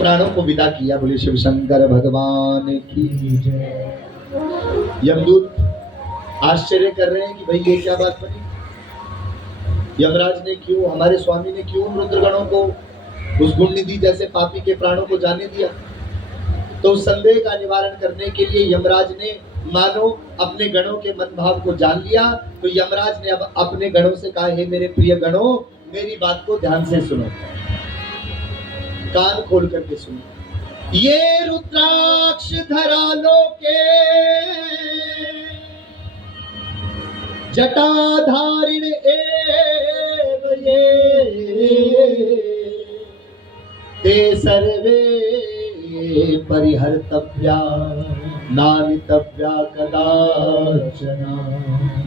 प्राणों को विदा किया। बोले शिव शंकर भगवान की जय। यमदूत आश्चर्य कर रहे हैं कि भाई ये क्या बात बनी, यमराज ने क्यों, हमारे स्वामी ने क्यों रुद्रगणों को, उस गुणनिधि जैसे पापी के प्राणों को जाने दिया। तो उस संदेह का निवारण करने के लिए यमराज ने मानो अपने गणों के मन भाव को जान लिया। तो यमराज ने अब अपने गणों से कहा, हे मेरे प्रिय गणों, मेरी बात को ध्यान से सुनो, कान खोल करके सुनो। ये रुद्राक्ष धरा लोके जटाधारिण एव ये, ते सर्वे परिहर्तव्या नानितव्या कदाचन,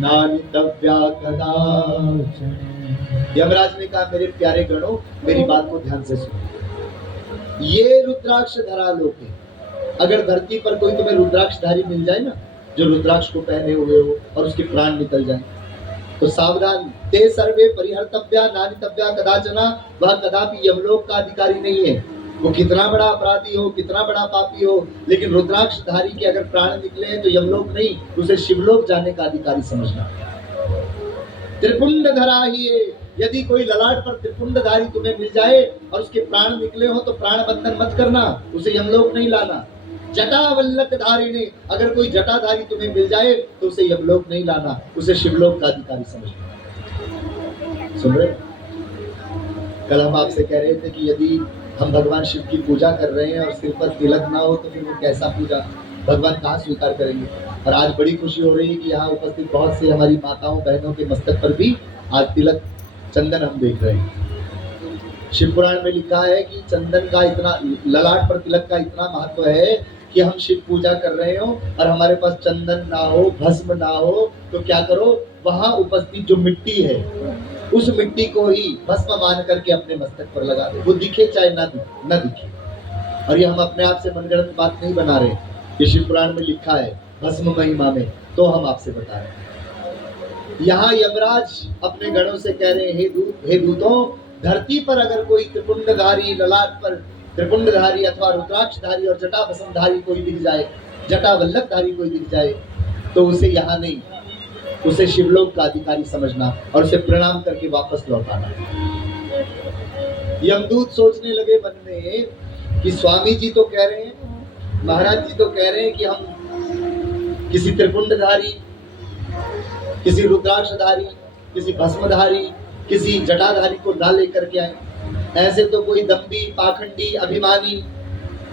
नानितव्या कदाचन। यमराज ने कहा, मेरे प्यारे गणों, मेरी बात को ध्यान से सुनो। ये रुद्राक्ष धरा लोके, अगर धरती पर कोई तुम्हें रुद्राक्षधारी मिल जाए ना, जो रुद्राक्ष को पहने हुए हो और उसके प्राण निकल जाए, तो सावधान। ते सर्वे परिहर्तव्या नानितव्या कदाचना, वह कदापि यमलोक का अधिकारी नहीं है। वो कितना बड़ा अपराधी हो, कितना बड़ा पापी हो, लेकिन रुद्राक्षधारी के अगर प्राण निकले हैं तो यमलोक नहीं, उसे शिवलोक जाने का अधिकारी समझना। त्रिपुंड धरा ही है, यदि कोई ललाट पर त्रिपुंडधारी तुम्हें मिल जाए और उसके प्राण निकले हो तो प्राण बंधन मत करना, उसे यमलोक नहीं लाना। जटावल्लकधारी ने, अगर कोई जटाधारी तुम्हें मिल जाए तो उसे यमलोक नहीं लाना, उसे शिवलोक का अधिकारी समझना। सुन रहे? कल हम आपसे कह रहे थे कि यदि हम भगवान शिव की पूजा कर रहे हैं और सिर पर तिलक ना हो तो फिर वो कैसा पूजा, भगवान कहाँ स्वीकार करेंगे। और आज बड़ी खुशी हो रही है कि यहाँ उपस्थित बहुत से हमारी माताओं बहनों के मस्तक पर भी आज तिलक चंदन हम देख रहे हैं। शिव पुराण में लिखा है कि चंदन का इतना, ललाट पर तिलक का इतना महत्व है कि हम शिव पूजा कर रहे हो और हमारे पास चंदन ना हो, भस्म ना हो, तो क्या करो, वहां उपस्थित जो मिट्टी है उस मिट्टी को ही भस्म मान करके अपने मस्तक पर लगा दो, वो दिखे चाहे ना दिखे। और ये हम अपने आप से मनगढ़ंत बात नहीं बना रहे, ये शिव पुराण में लिखा है भस्म महिमा में, तो हम आपसे बता रहे हैं। यहाँ यमराज अपने गणों से कह रहे हैं, हे दूतों, धरती पर अगर कोई त्रिपुंडधारी, ललाट पर त्रिपुंडधारी अथवा रुद्राक्षधारी और जटाभस्मधारी कोई दिख जाए, जटावल्लभधारी कोई दिख जाए, तो उसे यहाँ नहीं, उसे शिवलोक का अधिकारी समझना और उसे प्रणाम करके वापस लौटाना। यमदूत सोचने लगे मन में कि स्वामी जी तो कह रहे हैं, महाराज जी तो कह रहे हैं कि हम किसी त्रिपुंडधारी, किसी रुद्राक्षधारी, किसी भस्मधारी, किसी जटाधारी को ना लेकर के आए। ऐसे तो कोई दम्भी, पाखंडी, अभिमानी,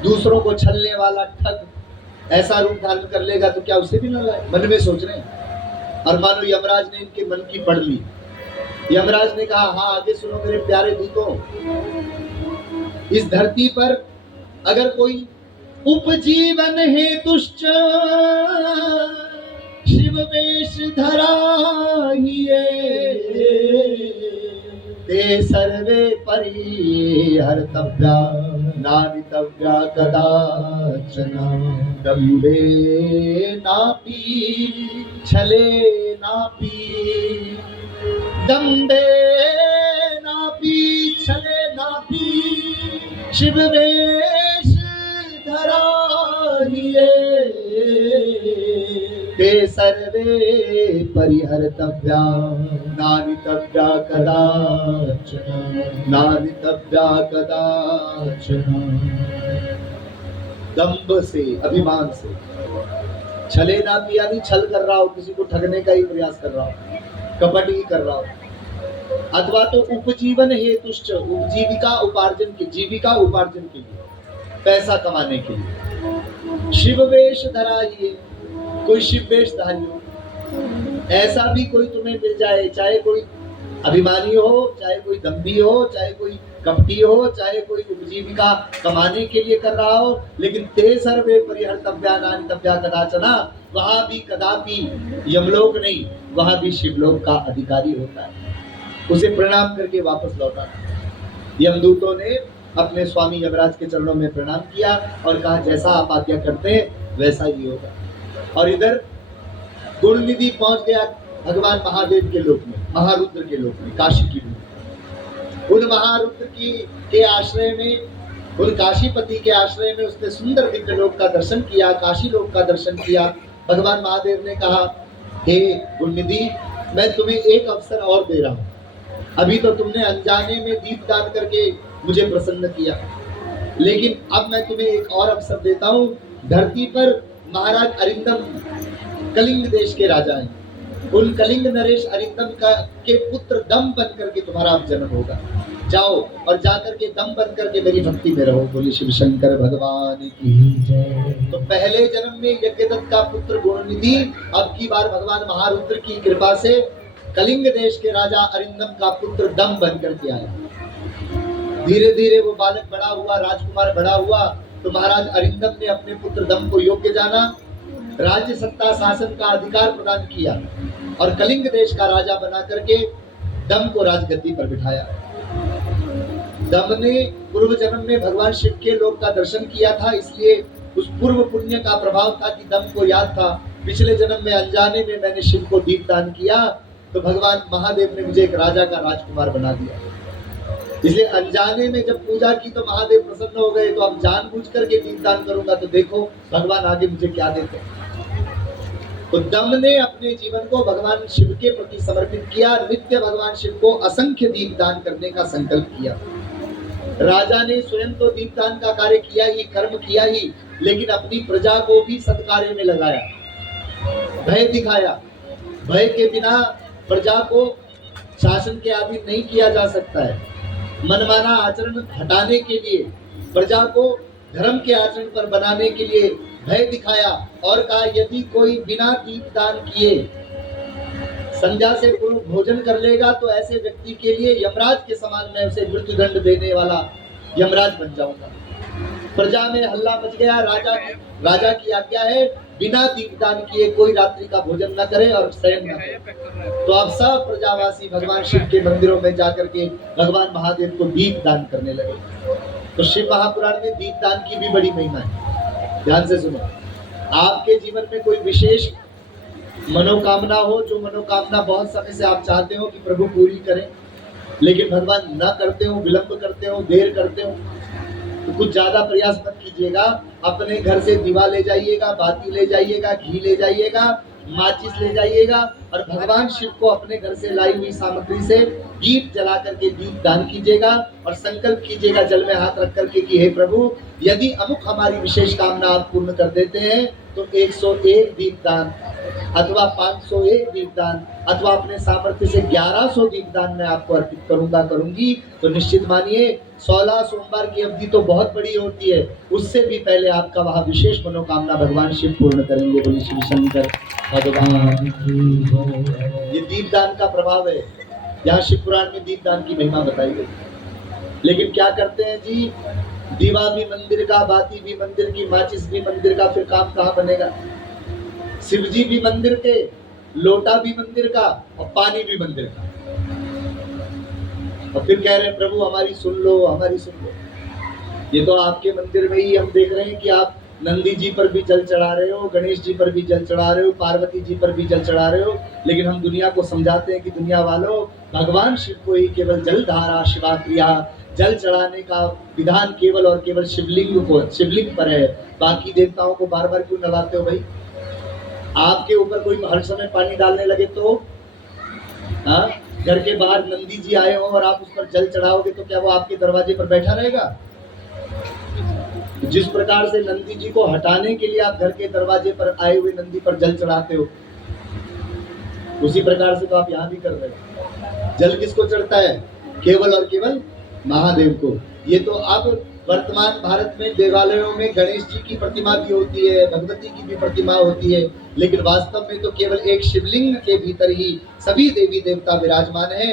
दूसरों को छलने वाला ठग ऐसा रूप धारण कर लेगा तो क्या उसे भी ना लाए, मन में सोच रहे हैं। और मानो यमराज ने इनके मन की पढ़ ली। यमराज ने कहा, हाँ आगे सुनो मेरे प्यारे दूतों, इस धरती पर अगर कोई उपजीवन हेतुश्च शिव वेश धरा हिये, ते सर्वे परिहर्तव्या नानितव्या कदाचन, दम्भे नापि छले नापि, दम्भे नापि छले नापि, शिव वेश धरा हिये, ते सर्वे परिहर्तव्या नानितव्या कदाचन, नानितव्या कदाचन। दंभ से, अभिमान से, छले नापि यानी छल कर रहा हो, किसी को ठगने का ही प्रयास कर रहा हो, कपट ही कर रहा हो, अथवा तो उपजीवन हेतुश्च, उपजीविका उपार्जन के, जीविका उपार्जन के लिए, पैसा कमाने के लिए। शिव वेश धरा ही, कोई शिव वेशधारी हो, ऐसा भी कोई तुम्हें मिल जाए, चाहे कोई अभिमानी हो, चाहे कोई दम्भी हो, चाहे कोई कपटी हो, चाहे कोई उपजीविका कमाने के लिए कर रहा हो, लेकिन ते सर्वे परिहर्तव्या नानितव्या कदाचना, वहां भी कदापि यमलोक नहीं, वहां भी शिवलोक का अधिकारी होता है, उसे प्रणाम करके वापस लौटाना। यमदूतों ने अपने स्वामी यमराज के चरणों में प्रणाम किया और कहा, जैसा आप आज्ञा करते हैं वैसा ही होगा। और इधर गुणनिधि पहुंच गया भगवान महादेव के लोक में, महारुद्र के लोक में, काशी की भूमि। उन महारुद्र की के आश्रय में उन काशीपति के आश्रय में उसने सुंदर दिव्य लोक का दर्शन किया, काशी लोक का दर्शन किया। भगवान महादेव ने कहा, हे गुणनिधि, मैं तुम्हें एक अवसर और दे रहा हूँ। अभी तो तुमने अनजाने में दीपदान करके मुझे प्रसन्न किया, लेकिन अब मैं तुम्हें एक और अवसर देता हूँ। धरती पर महाराज अरिंदम कलिंग देश के राजा हैं। उन कलिंग नरेश अरिंदम के पुत्र दम बन करके तुम्हारा अब जन्म होगा। जाओ और जाकर के दम बन करके मेरी भक्ति में रहो। बोले शिव शंकर भगवान की जय। तो पहले जन्म में यज्ञदत्त का पुत्र गुणनिधि, अब की बार भगवान महारुद्र की कृपा से कलिंग देश के राजा अरिंदम का पुत्र दम बन करके आया। धीरे धीरे वो बालक बड़ा हुआ, राजकुमार बड़ा हुआ, तो महाराज अरिंदम ने अपने पुत्र दम को योग्य जाना, राज्य सत्ता शासन का अधिकार प्रदान किया और कलिंग देश का राजा बना करके दम को राजगद्दी पर बिठाया। दम ने पूर्व जन्म में भगवान शिव के लोक का दर्शन किया था, इसलिए उस पूर्व पुण्य का प्रभाव था कि दम को याद था, पिछले जन्म में अनजाने में मैंने शिव को दीपदान किया, तो भगवान महादेव ने मुझे एक राजा का राजकुमार बना दिया। इसलिए अनजाने में जब पूजा की तो महादेव प्रसन्न हो गए, तो अब जानबूझ करके दीपदान करूंगा तो देखो भगवान आगे मुझे क्या देते हैं। तो दम ने अपने जीवन को भगवान शिव के प्रति समर्पित किया, नित्य भगवान शिव को असंख्य दीपदान करने का संकल्प किया। राजा ने स्वयं तो दीपदान का कार्य किया ही, कर्म किया ही, लेकिन अपनी प्रजा को भी सत्कार्य में लगाया, भय दिखाया। भय के बिना प्रजा को शासन के अधीन नहीं किया जा सकता है। मनमाना आचरण हटाने के लिए, प्रजा को धर्म के आचरण पर बनाने के लिए भय दिखाया और कहा, यदि कोई बिना दीपदान किए संध्या से पूर्व भोजन कर लेगा तो ऐसे व्यक्ति के लिए यमराज के समान मैं उसे मृत्युदंड देने वाला यमराज बन जाऊंगा। प्रजा में हल्ला मच गया। राजा की आज्ञा है, बिना दीपदान किए कोई रात्रि का भोजन न करे और शयन न करे। तो अब सब प्रजावासी भगवान शिव के मंदिरों में जाकर के भगवान महादेव को दीपदान करने लगे। तो शिव महापुराण में दीपदान की भी बड़ी महिमा है। ध्यान से सुनो। आपके जीवन में कोई विशेष मनोकामना हो, जो मनोकामना बहुत समय से आप चाहते हो कि प्रभु पूरी करें, लेकिन भगवान न करते हो, विलंब करते हो, देर करते हो, तो कुछ ज्यादा प्रयास मत कीजिएगा। अपने घर से दीवा ले जाइएगा, बाती ले जाइएगा, घी ले जाइएगा, माचिस ले जाइएगा और भगवान शिव को अपने घर से लाई हुई सामग्री से दीप जला करके दीप दान कीजिएगा और संकल्प कीजिएगा जल में हाथ रख करके कि हे प्रभु, यदि अमुक हमारी विशेष कामना आप पूर्ण कर देते हैं तो 101 दीपदान अथवा 501 दीपदान अथवा अपने सामर्थ्य से 1100 दीपदान मैं आपको अर्पित करूंगा, करूंगी। तो निश्चित मानिए 16 सोमवार की अवधि तो बहुत बड़ी होती है, उससे भी पहले आपका वह विशेष मनोकामना भगवान शिव पूर्ण करेंगे। बोलिए शिव शंकर भगवान की। ये दीपदान का प्रभाव है। यहाँ शिव पुराण में दीपदान की महिमा बताई गई। लेकिन क्या करते हैं जी, दीवा भी मंदिर का, बाती भी मंदिर की, माचिस भी मंदिर का, फिर काम कहाँ बनेगा। शिवजी भी मंदिर के, लोटा भी मंदिर का और पानी भी मंदिर का, और फिर कह रहे हैं प्रभु हमारी सुन लो, हमारी सुन लो। ये तो आपके मंदिर में ही हम देख रहे हैं कि आप नंदी जी पर भी जल चढ़ा रहे हो, गणेश जी पर भी जल चढ़ा रहे हो, पार्वती जी पर भी जल चढ़ा रहे हो, लेकिन हम दुनिया को समझाते हैं कि दुनिया वालों, भगवान शिव को ही केवल जल धारा शिवा क्रिया, जल चढ़ाने का विधान केवल और केवल शिवलिंग पर है। बाकी देवताओं को बार बार क्यों नवाते हो भाई। आपके ऊपर कोई हर समय पानी डालने लगे तो घर के बाहर नंदी जी आए हो और आप उस पर जल चढ़ाओगे तो क्या वो आपके दरवाजे पर बैठा रहेगा। जिस प्रकार से नंदी जी को हटाने के लिए आप घर के दरवाजे पर आए हुए नंदी पर जल चढ़ाते हो, उसी प्रकार से तो आप यहाँ भी कर रहे हो। जल किसको चढ़ता है? केवल और केवल महादेव को। ये तो अब वर्तमान भारत में देवालयों में गणेश जी की प्रतिमा भी होती है, भगवती की भी प्रतिमा होती है, लेकिन वास्तव में तो केवल एक शिवलिंग के भीतर ही सभी देवी देवता विराजमान है।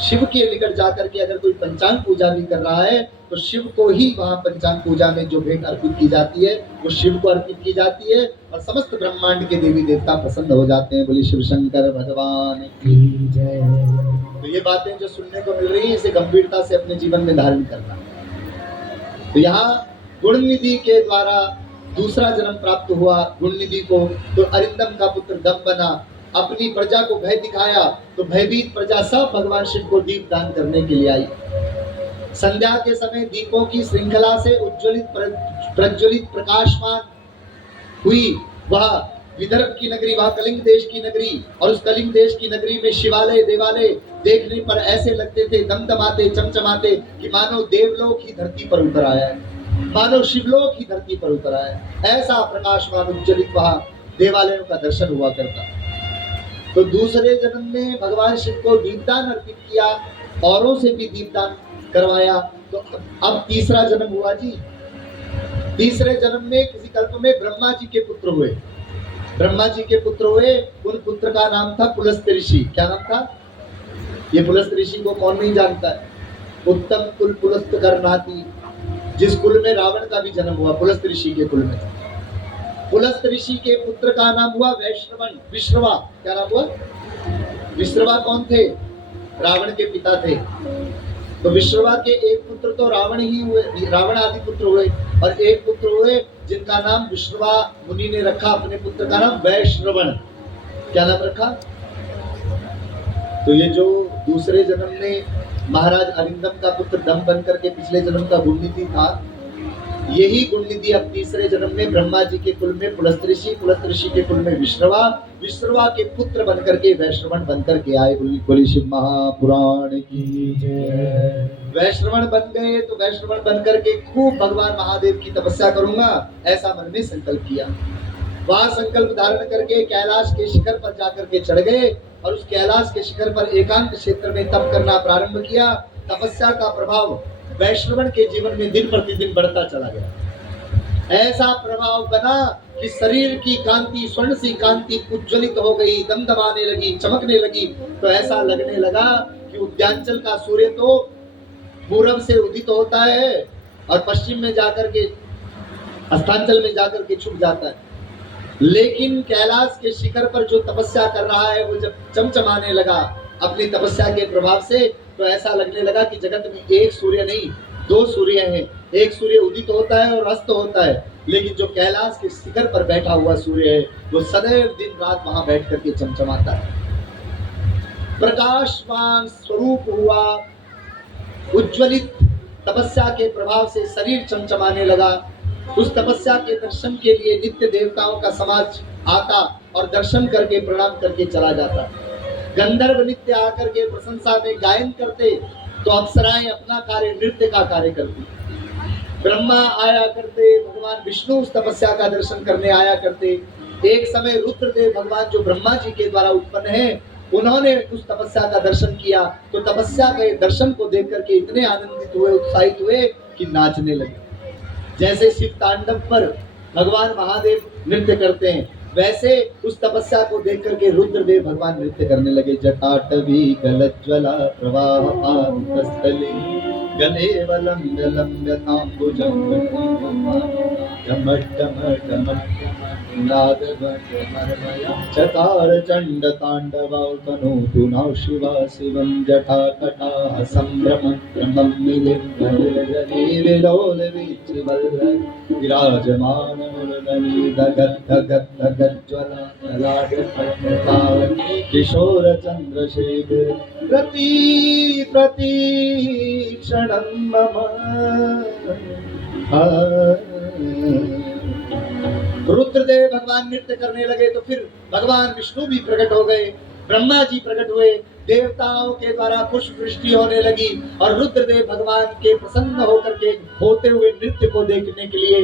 शिव के निकट जाकर के अगर कोई पंचांग पूजा भी कर रहा है तो शिव को ही वहाँ पंचांग पूजा में जो भेंट अर्पित की जाती है वो शिव को अर्पित की जाती है और समस्त ब्रह्मांड के देवी देवता प्रसन्न हो जाते हैं। बोली शिव शंकर भगवान की जय। तो ये बातें जो सुनने को मिल रही है, इसे गंभीरता से अपने जीवन में धारण करना। तो यहाँ गुणनिधि के द्वारा दूसरा जन्म प्राप्त हुआ गुणनिधि को, तो अरिंदम का पुत्र दम बना, अपनी प्रजा को भय दिखाया, तो भयभीत प्रजा सब भगवान शिव को दीप दान करने के लिए आई। संध्या के समय दीपों की श्रृंखला से उज्ज्वलित प्रज्वलित प्रकाशमान हुई वह विदर्भ की नगरी, वह कलिंग देश की नगरी, और उस कलिंग देश की नगरी में शिवालय देवालय देखने पर ऐसे लगते थे दमदमाते चमचमाते कि मानो देवलोक ही धरती पर उतर आया है, मानो शिवलोक ही धरती पर उतर आया है। ऐसा प्रकाशमान उज्ज्वलित वहां देवालयों का दर्शन हुआ करता। तो दूसरे जन्म में भगवान शिव को दीपदान अर्पित किया, औरों से भी दीपदान करवाया। तो अब तीसरा जन्म हुआ जी। तीसरे जन्म में किसी कल्प में ब्रह्मा जी के पुत्र हुए। ब्रह्मा जी के पुत्र हुए, उन पुत्र का नाम था पुलस्त्य ऋषि। क्या नाम था? ये पुलस्त्य ऋषि को कौन नहीं जानता है? उत्तम कुल पुलस्त करनाती, जिस कुल में रावण का भी जन्म हुआ, पुलस्त्य ऋषि के कुल में। पुलस्त्य ऋषि के पुत्र का नाम हुआ वैश्रवण, विश्रवा। क्या नाम हुआ? विश्रवा कौन थे? रावण के पिता थे। तो विश्रवा के एक पुत्र तो रावण ही हुए, रावण आदि पुत्र हुए, और एक पुत्र हुए जिनका नाम विश्रवा मुनि ने रखा अपने पुत्र का नाम वैश्रवण। क्या नाम रखा? तो ये जो दूसरे जन्म में महाराज अरिंदम का पुत्र दम बन करके पिछले जन्म का गुणनिधि था, यही गुणनिधि अब तीसरे जन्म में ब्रह्मा जी के कुल में पुलस्त्य ऋषि, पुलस्त्य ऋषि के कुल में विश्रवा, विश्रवा के पुत्र बनकर के वैश्रवण बनकर के आए। बोली शिव महापुराण की जय। वैश्रवण बन गए तो वैश्रवण बनकर के खूब भगवान महादेव की तपस्या करूंगा, ऐसा मन में संकल्प किया। वहां संकल्प धारण करके कैलाश के शिखर पर जाकर के चढ़ गए, और उस कैलाश के शिखर पर एकांत क्षेत्र में तप करना प्रारंभ किया। तपस्या का प्रभाव वैश्रवण के जीवन में दिन प्रतिदिन बढ़ता चला गया। ऐसा प्रभाव बना कि शरीर की कांति, स्वर्ण सी कांति उज्ज्वलित हो गई, दमदमाने लगी, चमकने लगी। तो ऐसा लगने लगा कि उद्यांचल का सूर्य तो पूर्व से उदित होता है और पश्चिम में जाकर के, अस्तांचल में जाकर के छुप जाता है। लेकिन कैलाश के शिखर पर जो तपस्या कर रहा है, वो जब चमचमाने लगा अपनी तपस्या के प्रभाव से, तो ऐसा लगने लगा कि जगत में एक सूर्य नहीं, दो सूर्य हैं। एक सूर्य उदित होता है और अस्त होता है, लेकिन जो कैलाश के शिखर पर बैठा हुआ सूर्य है, वो सदैव दिन रात वहां बैठ करके चमचमाता है। प्रकाशवान स्वरूप हुआ, उज्ज्वलित तपस्या के प्रभाव से शरीर चमचमाने लगा। उस तपस्या के दर्शन के लिए नित्य देवताओं का समाज आता और दर्शन करके प्रणाम करके चला जाता। गंधर्व नित्य आकर के प्रशंसा में गायन करते, तो अप्सराएं अपना कार्य, नृत्य का कार्य करती। ब्रह्मा आया करते, भगवान विष्णु उस तपस्या का दर्शन करने आया करते। एक समय रुद्रदेव भगवान जो ब्रह्मा जी के द्वारा उत्पन्न है, उन्होंने उस तपस्या का दर्शन किया। तो तपस्या के दर्शन को देख करके इतने आनंदित हुए, उत्साहित हुए कि नाचने लगे। जैसे शिव तांडव पर भगवान महादेव नृत्य करते हैं, वैसे उस तपस्या को देख करके रुद्रदेव भगवान नृत्य करने लगे। जटाटवी गलज्ज्वला प्रवाह पादस्थले गले वलंबलंबतांबुजं चकार चंड तांडवतनोतु नौ शिवा शिवं जटाकटाह संभ्रमं ब्रह्मं मिलितं विलोल वीचिवल्लभ विराजमान मुरली धगत धगत धगज्ज्वला ललाटपट्टपावनी किशोर चंद्रशेखर प्रति प्रतीक्षणं मम। रुद्रदेव भगवान नृत्य करने लगे, तो फिर भगवान विष्णु भी प्रकट हो गए, ब्रह्मा जी प्रकट हुए, देवताओं के द्वारा पुष्प वृष्टि होने लगी, और रुद्रदेव भगवान के प्रसन्न होकर के होते हुए नृत्य को देखने के लिए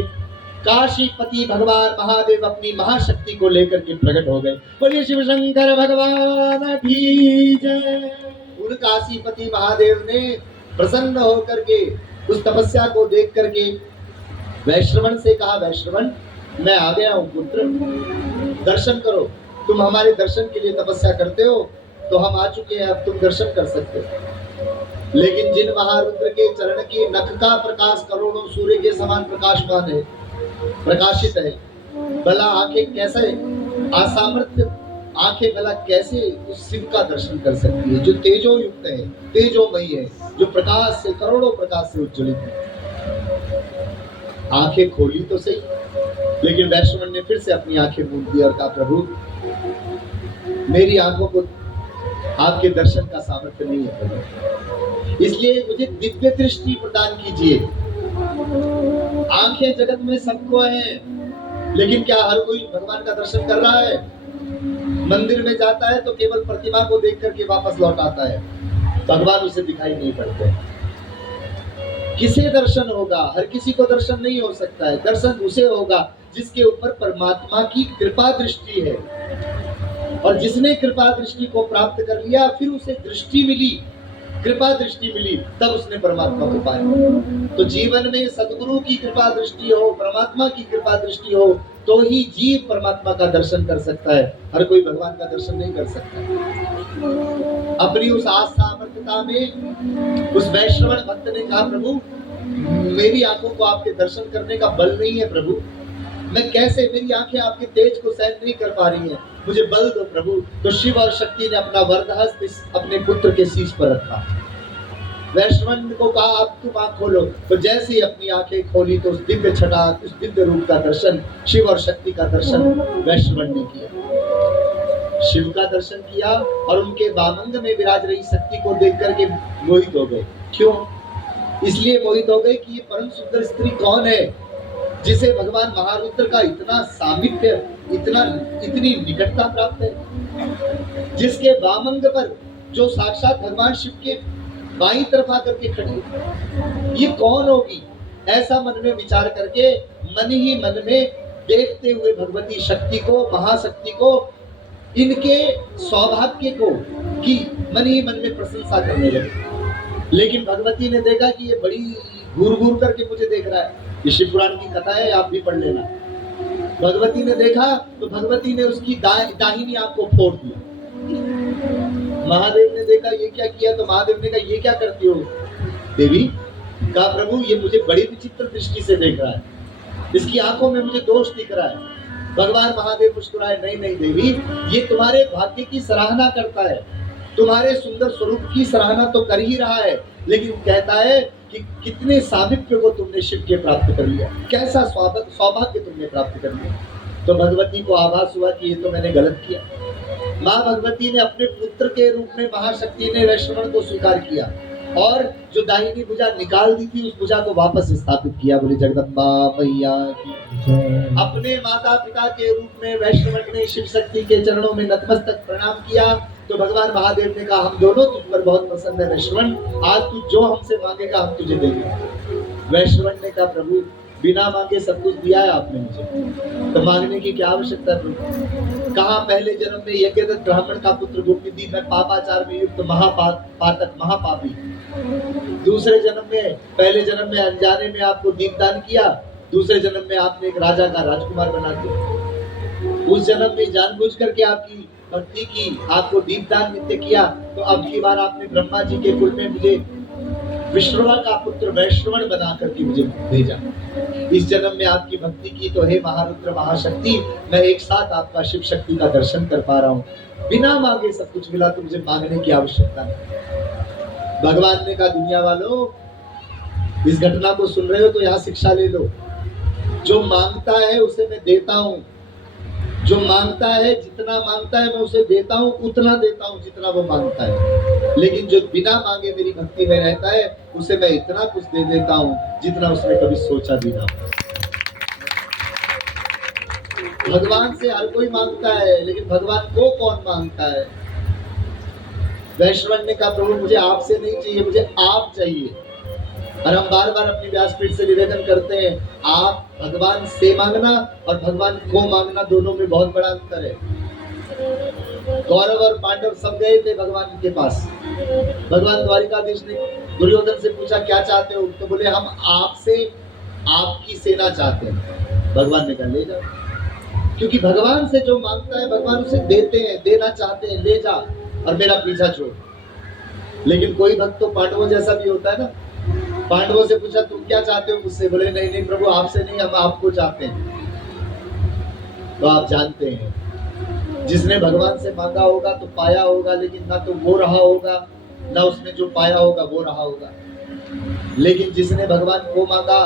काशीपति भगवान महादेव अपनी महाशक्ति को लेकर के प्रकट हो गए। बोलिए शिव शंकर भगवान की जय। उन काशीपति महादेव ने प्रसन्न होकर के उस तपस्या को देख करके वैश्रवण से कहा, वैश्रवण मैं आ गया हूँ पुत्र, दर्शन करो। तुम हमारे दर्शन के लिए तपस्या करते हो, तो हम आ चुके हैं, अब तुम दर्शन कर सकते हो। लेकिन जिन महारुद्र के चरण की नख का प्रकाश करोड़ों सूर्य के समान प्रकाशमान है, प्रकाशित है, भला आंखें कैसे असामर्थ्य आंखें भला कैसे उस शिव का दर्शन कर सकती है, जो तेजो युक्त है, तेजोमयी है, जो प्रकाश से, करोड़ों प्रकाश से उज्ज्वलित है। आंखें खोली तो सही, लेकिन वैश्रवण ने फिर से अपनी आंखें मूंद दी और कहा, प्रभु मेरी आंखों को आपके दर्शन का सामर्थ्य नहीं है प्रभु। इसलिए मुझे दिव्य दृष्टि प्रदान कीजिए। आंखें जगत में सबको हैं, लेकिन क्या हर कोई भगवान का दर्शन कर रहा है? मंदिर में जाता है तो केवल प्रतिमा को देख करके वापस लौट आता है, भगवान उसे दिखाई नहीं पड़ते। किसे दर्शन होगा? हर किसी को दर्शन नहीं हो सकता है। दर्शन उसे होगा जिसके ऊपर परमात्मा की कृपा दृष्टि है, और जिसने कृपा दृष्टि को प्राप्त कर लिया, फिर उसे दृष्टि मिली, कृपा दृष्टि मिली, तब उसने परमात्मा को पाया। तो जीवन में सदगुरु की कृपा दृष्टि हो, परमात्मा की कृपा दृष्टि हो, तो ही जीव परमात्मा का दर्शन कर सकता है। हर कोई भगवान का दर्शन नहीं कर सकता। अपनी उस आस्था सामर्थ्यता में उस वैष्णव भक्त ने कहा, प्रभु मेरी आंखों को आपके दर्शन करने का बल नहीं है प्रभु, मैं कैसे, मेरी आंखें आपके तेज को सहन नहीं कर पा रही हैं, मुझे बल दो प्रभु। तो शिव और शक्ति ने अपना वरदहस्त अपने पुत्र के शीश पर रखा। वैष्णवन को कहा, अब तुम आंख खोलो। तो जैसे ही अपनी आंखें खोली तो उस दिव्य छटा, उस दिव्य रूप का दर्शन, शिव और शक्ति का दर्शन वैष्णवन ने किया। शिव का दर्शन किया और उनके बामंग में विराज रही शक्ति को देख करके मोहित हो गए। क्यों? इसलिए मोहित हो गए कि ये परम सुंदर स्त्री कौन है, जिसे भगवान महारुद्र का इतना सामीप्य, इतनी निकटता प्राप्त है, जिसके वामंग पर जो साक्षात भगवान शिव के बाईं तरफ आकर के खड़ी, ये कौन होगी? ऐसा मन में विचार करके मन ही मन में देखते हुए भगवती शक्ति को, महाशक्ति को, इनके सौभाग्य को की मन ही मन में प्रशंसा करने लगे। लेकिन भगवती ने देखा कि ये बड़ी घूर घूर करके मुझे देख रहा है। ये शिव पुराण की कथा है, आप भी पढ़ लेना। भगवती ने देखा तो भगवती ने उसकी दाहिनी आंख को फोड़ दिया। महादेव ने देखा ये क्या किया, तो महादेव ने कहा ये क्या करती हो देवी? कहा प्रभु ये मुझे बड़ी विचित्र दृष्टि से देख रहा है, इसकी आंखों में मुझे दोष दिख रहा है। भगवान महादेव मुस्कुराए, नहीं नहीं देवी, ये तुम्हारे भाग्य की सराहना करता है, तुम्हारे सुंदर स्वरूप की सराहना तो कर ही रहा है, लेकिन कहता है कि कितने सामिप्य को तुमने शिव के प्राप्त कर लिया, कैसा सौभाग्य तुमने प्राप्त कर लिया। तो भगवती को आभास हुआ कि ये तो मैंने गलत किया। माँ भगवती ने अपने पुत्र के रूप में महाशक्ति ने वैष्णव को स्वीकार किया और जो दाहिनी भुजा निकाल दी थी उस भुजा को वापस स्थापित किया। बोले जगदम्बा मैया की। अपने माता पिता के रूप में वैष्णव ने शिव शक्ति के चरणों में नतमस्तक प्रणाम किया। तो भगवान महादेव ने कहा, हम दोनों तुझ पर बहुत प्रसन्न है वैष्णवन, आज तू जो हमसे मांगेगा हम तुझे देंगे। वैष्णवन ने कहा, प्रभु बिना मांगे सब कुछ दिया है आपने मुझे, तो मांगने की क्या आवश्यकता है प्रभु? कहा पहले जन्म में यज्ञदत्त ब्राह्मण का पुत्र गोपनिधि, मैं पापाचार में युक्त महापातक महापापी। दूसरे जन्म में, पहले जन्म में अनजाने में आपको दीपदान किया, दूसरे जन्म में आपने एक राजा का राजकुमार बना दिया। उस जन्म में जानबूझ करके आपकी भक्ति की, आपको दीपदान नित्य किया, तो अब की बार आपने ब्रह्मा जी के कुल में मुझे विष्णुवा का पुत्र वैष्णवन बना करके मुझे भेजा। इस जन्म में आपकी भक्ति की, तो हे महारुद्र महाशक्ति, मैं एक साथ आपका शिव शक्ति का दर्शन कर पा रहा हूँ, बिना मांगे सब कुछ मिला, तो मुझे मांगने की आवश्यकता नहीं। भगवान ने कहा, दुनिया वालों इस घटना को सुन रहे हो तो यहाँ शिक्षा ले लो। जो मांगता है उसे मैं देता हूँ, जो मांगता है, जितना मांगता है मैं उसे देता हूँ, उतना देता हूँ जितना वो मांगता है। लेकिन जो बिना मांगे मेरी भक्ति में रहता है उसे मैं इतना कुछ दे देता हूँ जितना उसने कभी सोचा भी ना। भगवान से हर कोई मांगता है, लेकिन भगवान को कौन मांगता है? वैष्णव ने कहा, प्रभु मुझे आपसे नहीं चाहिए, मुझे आप चाहिए। और हम बार बार अपनी व्यासपीठ से निवेदन करते हैं, आप भगवान से मांगना और भगवान को मांगना, दोनों में बहुत बड़ा अंतर है। कौरव और पांडव सब गए थे भगवान के पास। भगवान द्वारिकाधीश ने दुर्योधन से पूछा क्या चाहते हो, तो बोले हम आपसे आपकी सेना चाहते हैं। भगवान ने कहा ले जाओ, क्योंकि भगवान से जो मांगता है भगवान उसे देते हैं, देना चाहते हैं, ले जा और मेरा पीछा छोड़। लेकिन कोई भक्त तो पांडवों जैसा भी होता है ना, पांडवों से पूछा तुम क्या चाहते हो मुझसे, बोले नहीं नहीं प्रभु आपसे नहीं, हम आपको चाहते हैं। तो आप जानते हैं जिसने भगवान से मांगा होगा तो पाया होगा, लेकिन ना तो वो रहा होगा, ना उसने जो पाया होगा वो रहा होगा। लेकिन जिसने भगवान को मांगा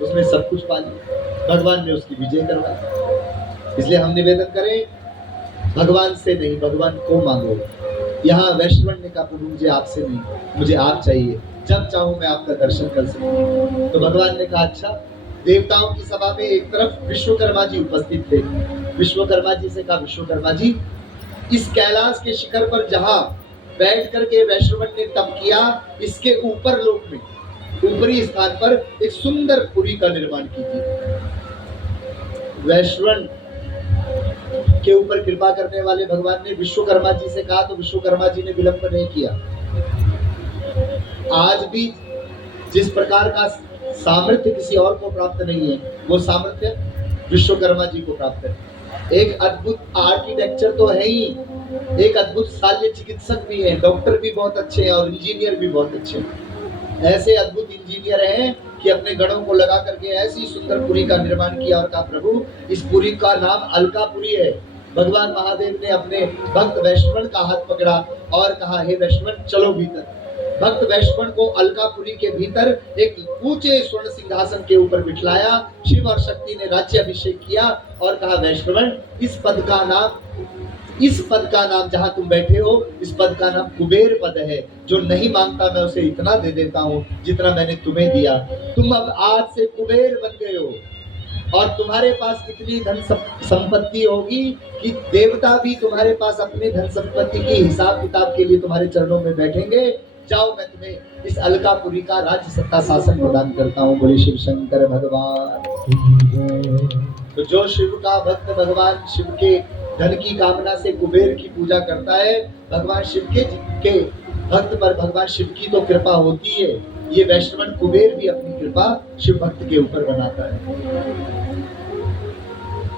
उसने सब कुछ पा लिया, भगवान ने उसकी विजय करवाई। इसलिए हम निवेदन करें, भगवान से नहीं भगवान को मांगो। यहाँ वैष्णव ने कहा, प्रभु मुझे आपसे नहीं, मुझे आप चाहिए। जब चाहूं मैं आपका दर्शन कर सकूं। तो भगवान ने कहा अच्छा। देवताओं की सभा में एक तरफ विश्वकर्मा जी उपस्थित थे। विश्वकर्मा जी से कहा विश्वकर्मा जी, इस कैलाश के शिखर पर जहां बैठ करके वैश्रवण ने तप किया, इसके ऊपर लोक में ऊपरी स्थान पर एक सुंदर पुरी का निर्माण कीजिए। वैश्रवण के ऊपर कृपा करने वाले भगवान ने विश्वकर्मा जी से कहा, तो विश्वकर्मा जी ने विलंब नहीं किया। आज भी जिस प्रकार का सामर्थ्य किसी और को प्राप्त नहीं है, वो सामर्थ्य विश्वकर्मा जी को प्राप्त है। एक अद्भुत आर्किटेक्चर तो है ही, एक अद्भुत शल्य चिकित्सक भी है, डॉक्टर भी बहुत अच्छे हैं और इंजीनियर भी बहुत अच्छे हैं। ऐसे अद्भुत इंजीनियर हैं कि अपने गणों को लगा करके ऐसी सुंदर पुरी का निर्माण किया और कहा प्रभु इस पुरी का नाम अलकापुरी है। भगवान महादेव ने अपने भक्त वैश्रवण का हाथ पकड़ा और कहा हे वैश्रवण चलो भीतर। भक्त वैश्रवण को अलकापुरी के भीतर एक ऊंचे स्वर्ण सिंहासन के ऊपर बिठलाया। शिव और शक्ति ने राज्याभिषेक किया और कहा वैश्रवण इस पद का नाम जहां तुम बैठे हो, इस पद का नाम कुबेर पद है। जो नहीं मांगता मैं उसे इतना दे देता हूं जितना मैंने तुम्हें दिया। तुम अब आज से कुबेर बन गए हो और तुम्हारे पास इतनी धन संपत्ति होगी कि देवता भी तुम्हारे पास अपने धन संपत्ति की हिसाब किताब के लिए तुम्हारे चरणों में बैठेंगे। जाओ मैं तुम्हें इस अलकापुरी का राज्य सत्ता शासन प्रदान करता हूँ। बोले शिव शंकर भगवान। तो जो शिव का भक्त भगवान शिव के धन की कामना से कुबेर की पूजा करता है, भगवान शिव के भक्त पर भगवान शिव की तो कृपा होती है। ये वैश्रवण कुबेर भी अपनी कृपा शिव भक्त के ऊपर बनाता है।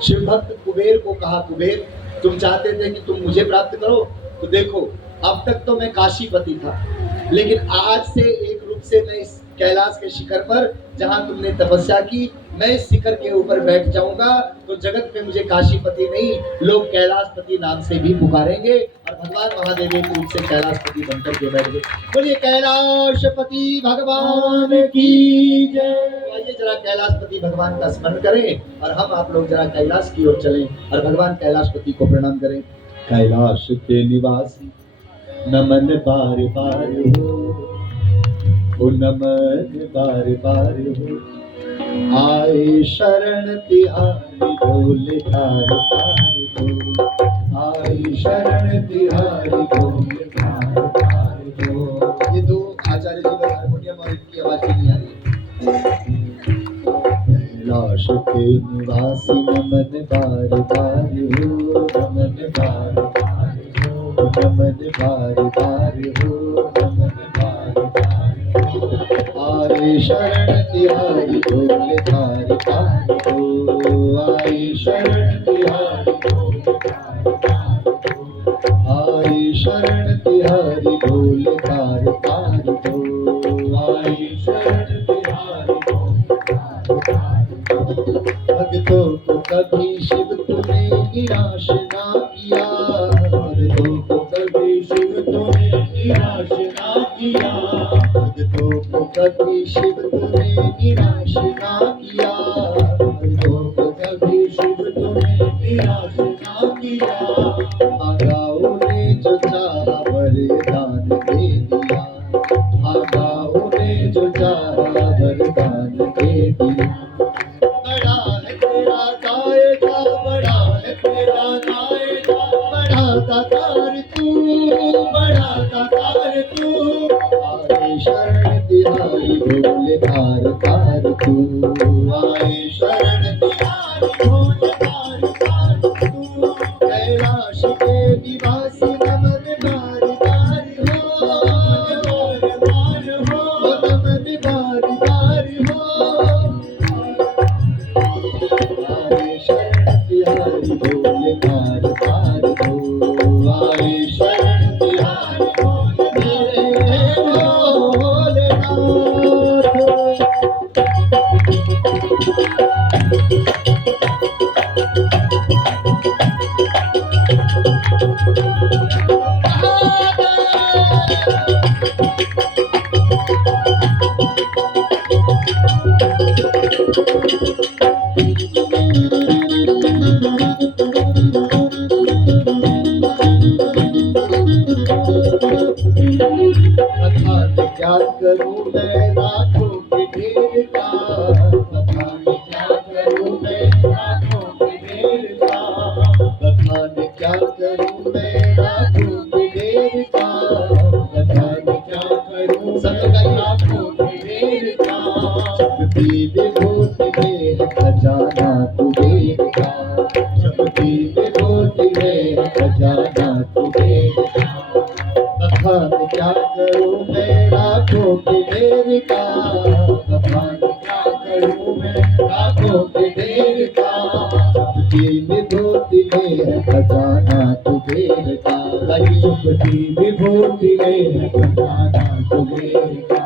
शिव भक्त कुबेर को कहा कुबेर तुम चाहते थे कि तुम मुझे प्राप्त करो, तो देखो अब तक तो मैं काशीपति था, लेकिन आज से एक रूप से मैं इस कैलाश के शिखर पर जहां तुमने तपस्या की, मैं इस शिखर के ऊपर बैठ जाऊंगा तो जगत में मुझे काशीपति नहीं लोग कैलाशपति नाम से भी पुकारेंगे। और भगवान महादेव एक रूप से कैलाशपति बनकर के बैठ गए। बोलिए कैलाशपति भगवान की जय। आइए जरा कैलाशपति भगवान का स्मरण करें और हम आप लोग जरा कैलाश की ओर चलें और भगवान कैलाशपति को प्रणाम करें। कैलाश के निवासी नमन बार बार हो, नमन बार बार हो। आए शरण तिहारी बोले तार तार हो, आए शरण तिहारी बोले तार तार हो। ये दो आचार्य जी का हारमोनियम और इनकी आवाज नहीं आ रही। कैलाश के निवासी नमन बार बार हो, नमन बार बार हो, नमन बार बार हो, नमन बार बार हो। आए शरण तिहारी बोले तार तार हो, आए शरण तिहारी बोले तार तार हो, आए शरण तिहारी बोले तार तार हो, आए शरण तिहारी बोले तार तार हो। भक्तों को कभी शिव तूने निराश ना किया, भक्तों को कभी शिव तूने निराश ना किया, भक्तों को कभी शिव तूने निराश ना किया, भक्तों को कभी शिव तूने निराश ना किया। भागाओं ने जो चाहा वरदान दे दिया, भागाओं ने जो चाहा वरदान दे दिया। बड़ा है तेरा दायरा, बड़ा है तेरा दायरा, बड़ा दातार तू, बड़ा दातार तू। आए शरण तिहारी बोले तार तार तू, आए शरण तिहारी बोले तार तार तू। कैलाश के निवासी नमन बार बार हो, नमन बार हो, नमन बार बार हो। आए शरण तिहारी बोले तार तार हो, आए शरण तिहारी बोले भोलेनाथ। कथा क्या करूं में है खजाना कुबेर का, चमकी विभूति में है खजाना कुबेर का। बखान क्या करूं मैं लाखों के ढेर का, बखान क्या करूं मैं लाखों के ढेर का। चमकी विभूति में है खजाना कुबेर का, चमकी विभूति में है खजाना कुबेर का।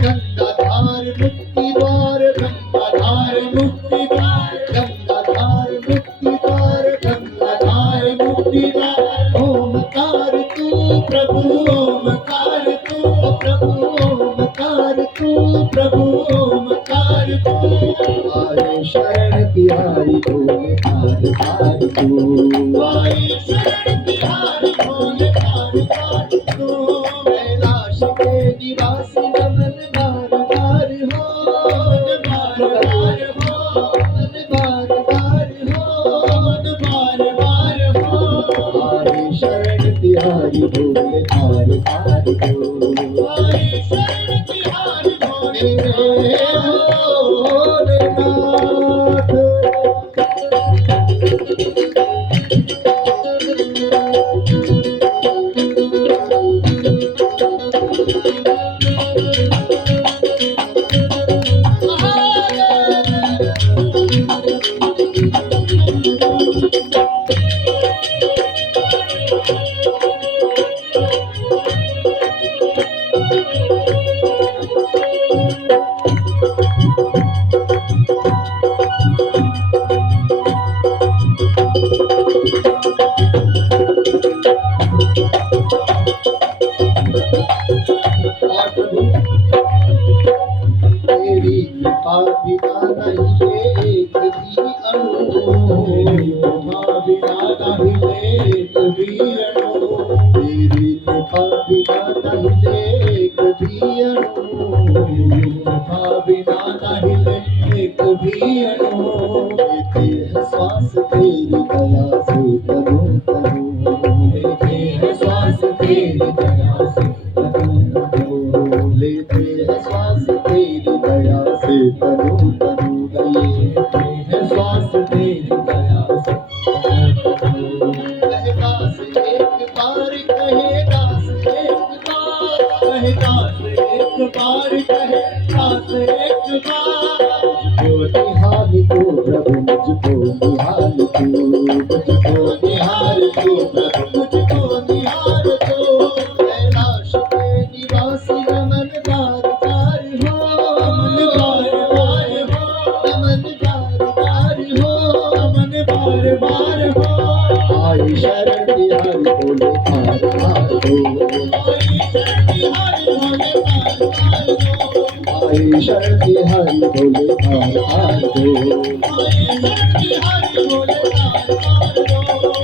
गंगाधार मुक्ति द्वार, गंगाधार मुक्ति द्वार, गंगाधार मुक्ति द्वार, गंगाधार मुक्ति द्वार। ओमकार तू प्रभु, ओमकार तू प्रभु, ओमकार तू प्रभु, ओमकार तू। आए शरण तिहारी भोले हार हार तू, आए शरण तिहारी भोले हार हार तू। कैलाश के निवासी नमन बार बार हो, बार बार हो, बार बार हो, बार बार हो। आए शरण तिहारी भोले हार हार तू, आए शरण तिहारी भोले भोलेनाथ। तेरी कृपा बिना नहीं एक भी अणु, बिना नहीं एक भी अणु। तेरी कृपा बिना नहीं एक भी अणु, कृपा बिना नहीं एक भी अणु। लेते हैं श्वास तेरी दया से तनु तनु, लेते हैं श्वास तेरी दया से तनु तनु। लेते हैं श्वास तेरी दया से तनु तनु, लेते हैं श्वास तेरी दया से तनु तनु। कहे दास एक बार, कहे दास एक बार, कहे दास एक बार, कहे दास एक बार। मुझको निहाल तू प्रभु, मुझको निहाल तू, मुझको निहाल तू प्रभु, मुझको निहाल तू। कैलाश के निवासी नमन बार बार हो, नमन बार बार हो, नमन बार बार हो, नमन बार बार हो। आई शरण तिहारी भोले हार हार दो, आई शरण तिहारी भोले हार हार दो, आई शरण तिहारी भोले हार हार दो, आई शरण तिहारी भोले हार हार दो।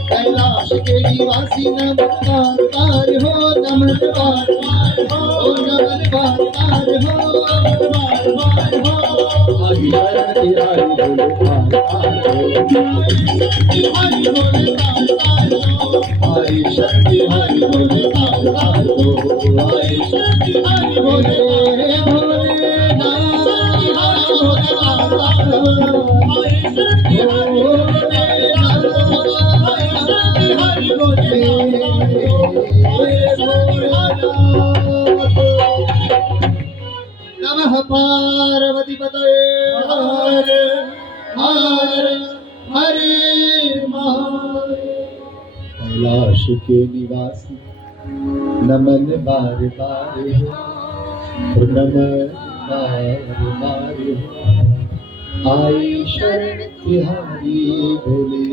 कैलाश के निवासी नमन बार बार हो, नमन बार बार हो, नमन बार बार हो, नमन बार बार हो। आई शरण तिहारी भोले हार हार दो, तिहारी भोले हार हार दो, आई शरण तिहारी भोले हार हार दो, आई शरण तिहारी भोले भोले नाथ, तिहारी भोले हार हार दो, आई शरण तिहारी भोले नाथ, आई शरण तिहारी भोले नाथ, आई शरण तिहारी नमः पार्वती पतये हर हर हरे महादेव। कैलाश के निवासी नमन बार बार हो, नमन बार बार हो। आई शरण तिहारी भोले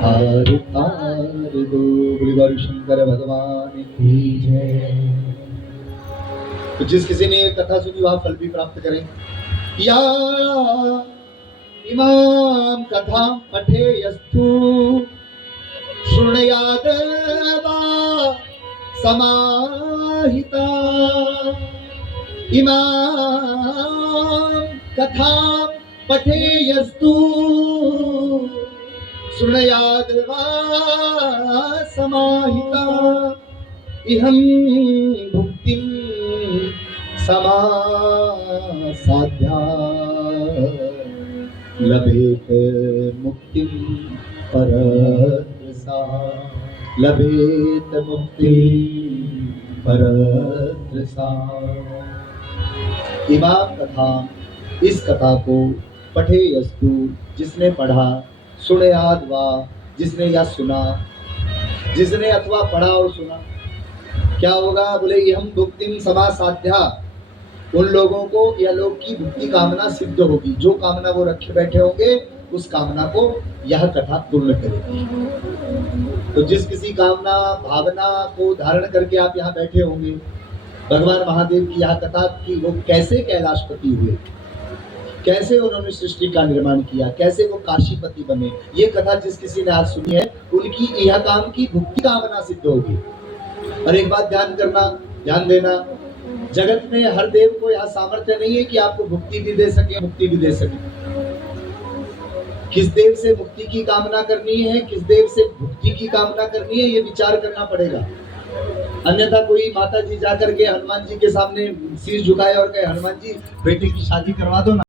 हार हार दो। बोले गौरी शंकर भगवान की जय। तो जिस किसी ने कथा सुनी वह फल भी प्राप्त करें। या इमाम कथा पठे यस्तु शृणुयाद वा समाहिता, इमाम कथा पठे यस्तु शृणुयाद वा समाहिता, इहं भुक्तिं समासाध्या लभेत मुक्तिं परत्रसा, लभेत मुक्तिं परत्रसा। इमाम कथा, इस कथा को पठे यस्तु, जिसने पढ़ा, सुनयाद वा, जिसने या सुना, जिसने अथवा पढ़ा और सुना, क्या होगा? बोले यम भुक्तिम समासाध्या, उन लोगों को या लोग की भुक्ति कामना सिद्ध होगी। जो कामना वो रखे बैठे होंगे उस कामना को यह कथा पूर्ण करेगी। तो जिस किसी कामना भावना को धारण करके आप यहाँ बैठे होंगे, भगवान महादेव की यह कथा की वो कैसे कैलाशपति हुए, कैसे उन्होंने सृष्टि का निर्माण किया, कैसे वो काशीपति बने, ये कथा जिस किसी ने आज सुनी है उनकी यह काम की भुक्ति कामना सिद्ध होगी। और एक बात ध्यान करना, ध्यान देना, जगत में हर देव को यह सामर्थ्य नहीं है कि आपको भुक्ति भी दे सके, मुक्ति भी दे सके। किस देव से मुक्ति की कामना करनी है, किस देव से भुक्ति की कामना करनी है, ये विचार करना पड़ेगा। अन्यथा कोई माता जी जाकर के हनुमान जी के सामने सिर झुकाए और कहे हनुमान जी बेटे की शादी करवा दो ना,